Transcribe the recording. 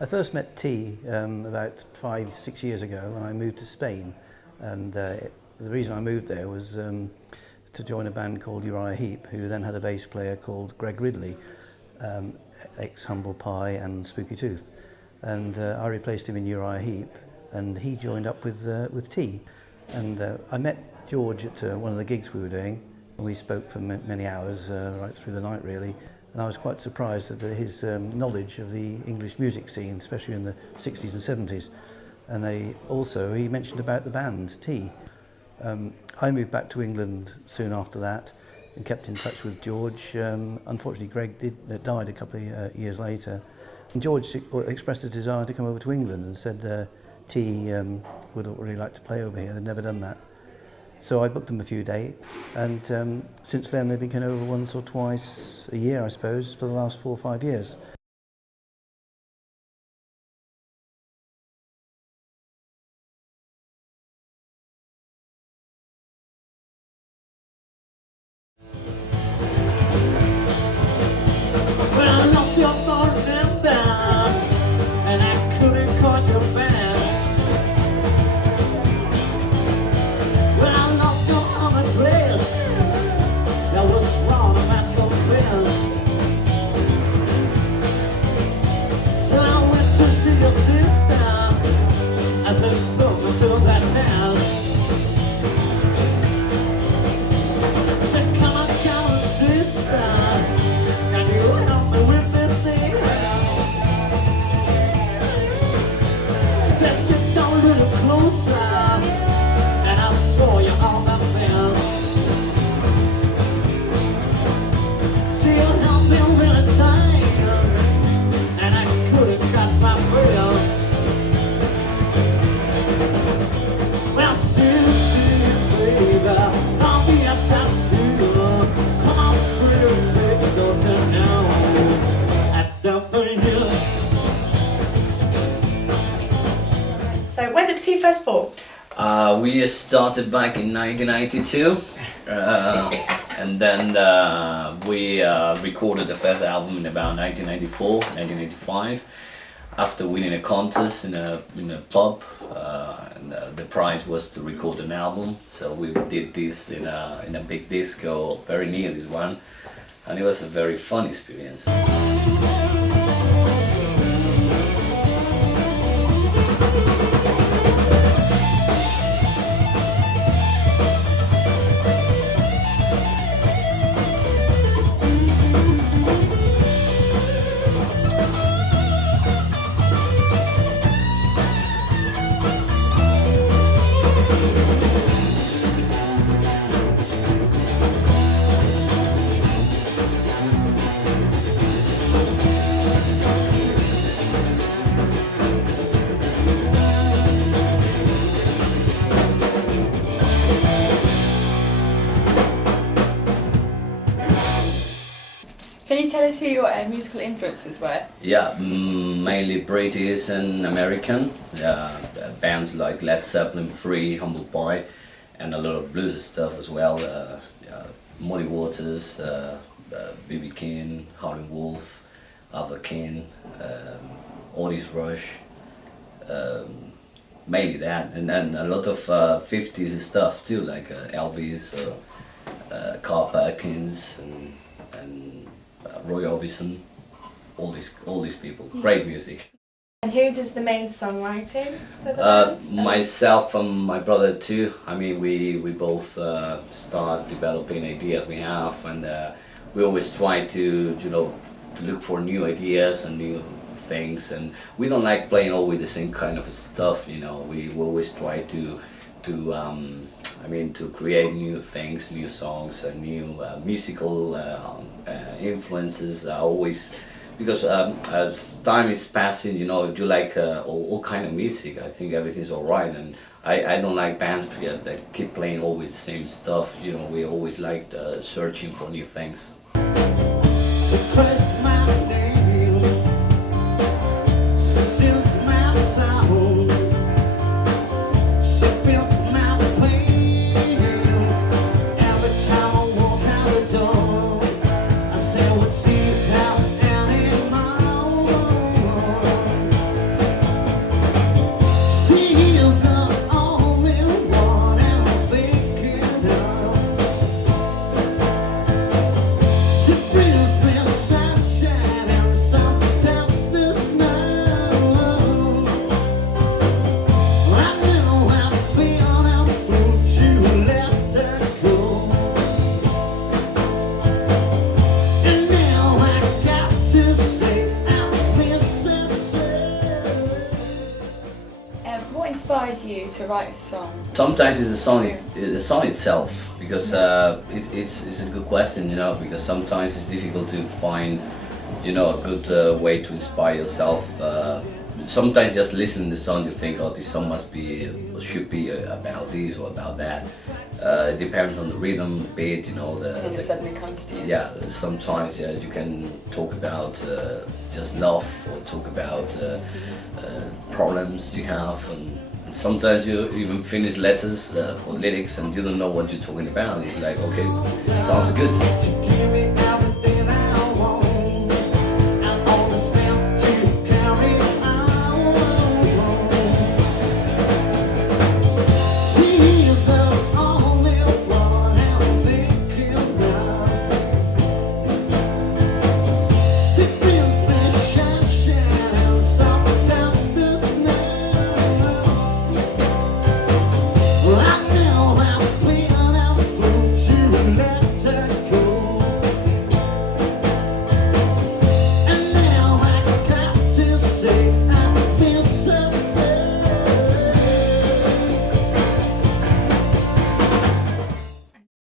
I first met T about 5-6 years ago when I moved to Spain, and the reason I moved there was to join a band called Uriah Heep, who then had a bass player called Greg Ridley, ex-Humble Pie and Spooky Tooth, and I replaced him in Uriah Heep, and he joined up with T, and I met George at one of the gigs we were doing, and we spoke for many hours, right through the night really. And I was quite surprised at his knowledge of the English music scene, especially in the 60s and 70s. And he mentioned about the band, T. I moved back to England soon after that and kept in touch with George. Unfortunately, Greg died a couple of years later. And George expressed a desire to come over to England and said T would really like to play over here. They'd never done that. So I booked them a few dates, and since then they've been coming over once or twice a year, I suppose, for the last 4 or 5 years. So when did T first fall? We started back in 1992, and then we recorded the first album in about 1994, 1995, after winning a contest in a pub, and the prize was to record an album. So we did this in a big disco very near this one, and it was a very fun experience. Can you tell us who your musical influences were? Yeah, mainly British and American. Bands like Led Zeppelin, Free, Humble Pie, and a lot of blues stuff as well. Muddy Waters, B.B. King, Howlin' Wolf, Ava King, Otis Rush, mainly that, and then a lot of 50s stuff too, like Elvis, Carl Perkins, and Roy Orbison, all these people. Great music. And who does the main songwriting for the band? Myself and my brother too. I mean, we both start developing ideas we have, and we always try to look for new ideas and new things. And we don't like playing always the same kind of stuff. We always try to create new things, new songs, and new musical influences. Always, because as time is passing, you like all kind of music. I think everything's alright, and I don't like bands that keep playing always the same stuff. We always like searching for new things. to write a song? Sometimes it's the song itself, because it's a good question, you know, because sometimes it's difficult to find, you know, a good way to inspire yourself. Sometimes just listening to the song, you think, oh, this song must be or should be about this or about that. It depends on the rhythm, the beat, you know. And it suddenly comes to you. Yeah, sometimes you can talk about just love, or talk about problems you have, and sometimes you even finish letters or lyrics and you don't know what you're talking about. It's like, okay, sounds good.